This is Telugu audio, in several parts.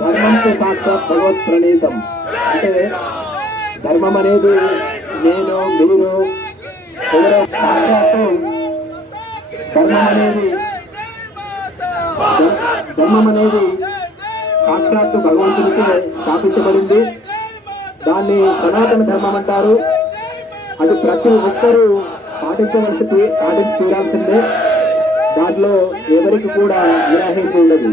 ధర్మంతో సాక్షాత్ భగవత్ ప్రణీతం. అంటే ధర్మం అనేది నేను, మీరు, సాక్షాత్తు ధర్మం అనేది సాక్షాత్తు భగవంతునికి స్థాపించబడింది. దాన్ని సనాతన ధర్మం అంటారు. అది ప్రతి ఒక్కరూ పాటించి తీరాల్సిందే. దాంట్లో ఎవరికి కూడా విరాహించి ఉండదు.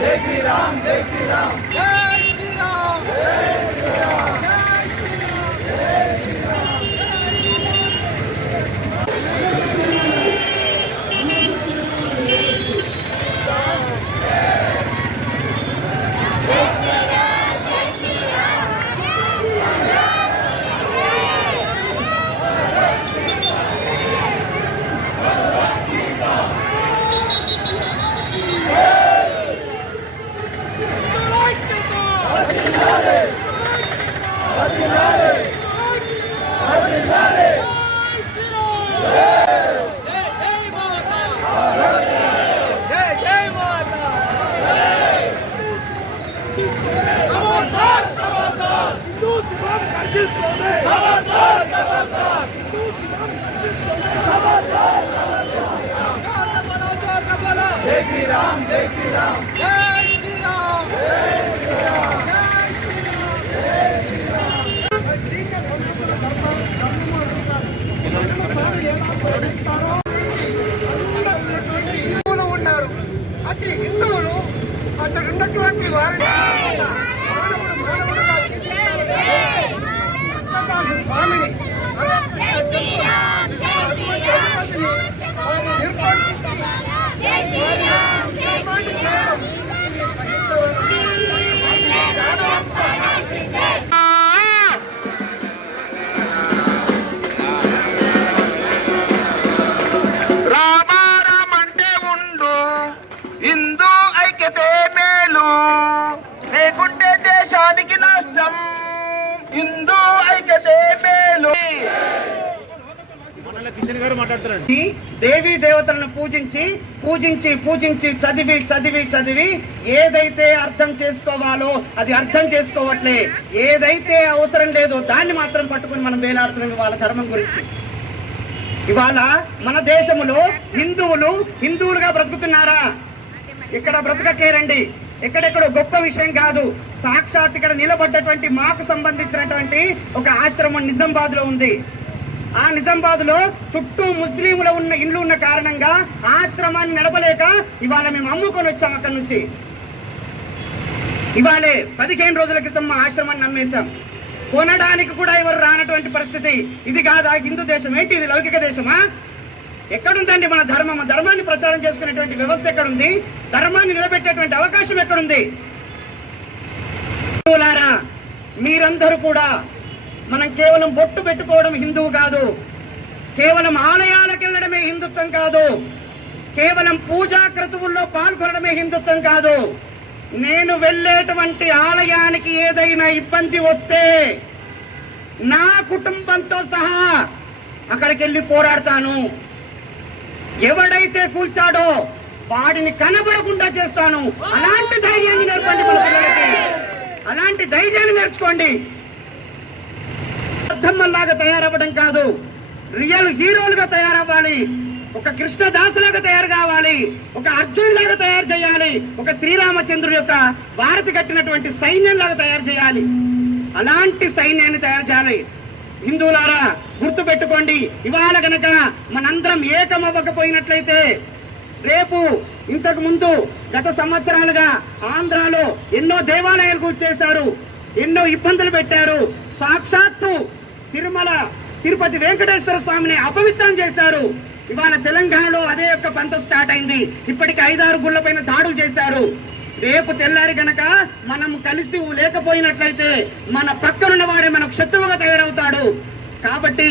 జై శ్రీరామ్, జై శ్రీరామ్, జై శ్రీరామ్, జై శ్రీరామ్, జై శ్రీరామ్. జై శ్రీరామ్, జై శ్రీరామ్, జై శ్రీరామ్, జై శ్రీరామ్, జై శ్రీరామ్. ఉన్నారు అతి హిందువులు అక్కడ ఉన్నటువంటి వారిని స్వామిని రామారామంటే ఉండు, హిందూ ఐక్యతే మేలు, లేకుంటే దేశానికి నష్టం, హిందూ ఐక్యతే మేలు. దేవీ దేవతలను పూజించి పూజించి పూజించి చదివి చదివి చదివి ఏదైతే అర్థం చేసుకోవాలో అది అర్థం చేసుకోవట్లే, ఏదైతే అవసరం లేదో దాన్ని మాత్రం పట్టుకుని మనం వేలాడుతున్నాం వాళ్ళ ధర్మం గురించి. ఇవాళ మన దేశంలో హిందువులుగా బ్రతుకుతున్నారా? ఇక్కడ బ్రతకట్లేరండి. ఎక్కడెక్కడో గొప్ప విషయం కాదు. సాక్షాత్ ఇక్కడ నిలబడ్డటువంటి మాకు సంబంధించినటువంటి ఒక ఆశ్రమం నిజామాబాద్ లో ఉంది. ఆ నిజామాబాద్ లో చుట్టూ ముస్లింలు ఉన్న ఇండ్లు ఉన్న కారణంగా ఆశ్రమాన్ని నడపలేక ఇవాళ మేము అమ్ముకొని వచ్చాం అక్కడి నుంచి. ఇవాళే 15 రోజుల క్రితం మా ఆశ్రమాన్ని నమ్మేశాం. కొనడానికి కూడా ఎవరు రానటువంటి పరిస్థితి. ఇది కాదా హిందూ దేశం? ఏంటి ఇది లౌకిక దేశమా? ఎక్కడుందండి మన ధర్మం? ధర్మాన్ని ప్రచారం చేసుకునేటువంటి వ్యవస్థ ఎక్కడుంది? ధర్మాన్ని నిలబెట్టేటువంటి అవకాశం ఎక్కడుంది? హిందువులారా, మీరందరూ కూడా మనం కేవలం బొట్టు పెట్టుకోవడం హిందువు కాదు, కేవలం ఆలయాలకు వెళ్ళడమే హిందుత్వం కాదు, కేవలం పూజా క్రతువుల్లో పాల్గొనడమే హిందుత్వం కాదు. నేను వెళ్ళేటువంటి ఆలయానికి ఏదైనా ఇబ్బంది వస్తే నా కుటుంబంతో సహా అక్కడికి వెళ్ళి పోరాడతాను. ఎవడైతే కూల్చాడో వాడిని కనబడకుండా చేస్తాను. అలాంటి ధైర్యాన్ని నేర్పండి మన పిల్లలకి, అలాంటి ధైర్యాన్ని నేర్చుకోండి. అర్థమ్మల్లాగా తయారవ్వడం కాదు, రియల్ హీరోలుగా తయారవ్వాలి. ఒక కృష్ణదాసులాగా తయారు కావాలి, ఒక అర్జునులాగా తయారు చేయాలి, ఒక శ్రీరామచంద్రుడి యొక్క భారతి కట్టినటువంటి సైన్యంలాగా తయారు చేయాలి. అలాంటి సైన్యాన్ని తయారు చేయాలి. హిందువులారా, గుర్తు పెట్టుకోండి, ఇవాళ గనక మనందరం ఏకమవ్వకపోయినట్లయితే రేపు ఇంతకు ముందు గత సంవత్సరాలుగా ఆంధ్రాలో ఎన్నో దేవాలయాలు కూల్చేశారు, ఎన్నో ఇబ్బందులు పెట్టారు. సాక్షాత్తు తిరుమల తిరుపతి వెంకటేశ్వర స్వామిని అపవిత్రం చేశారు. ఇవాళ తెలంగాణలో అదే యొక్క పంత స్టార్ట్ అయింది. ఇప్పటికి 5-6 గుళ్లపైన దాడులు చేశారు. రేపు తెల్లారి గనక మనం కలిసి లేకపోయినట్లయితే మన పక్కనున్న వాడే మనకు శత్రువుగా తయారవుతాడు. కాబట్టి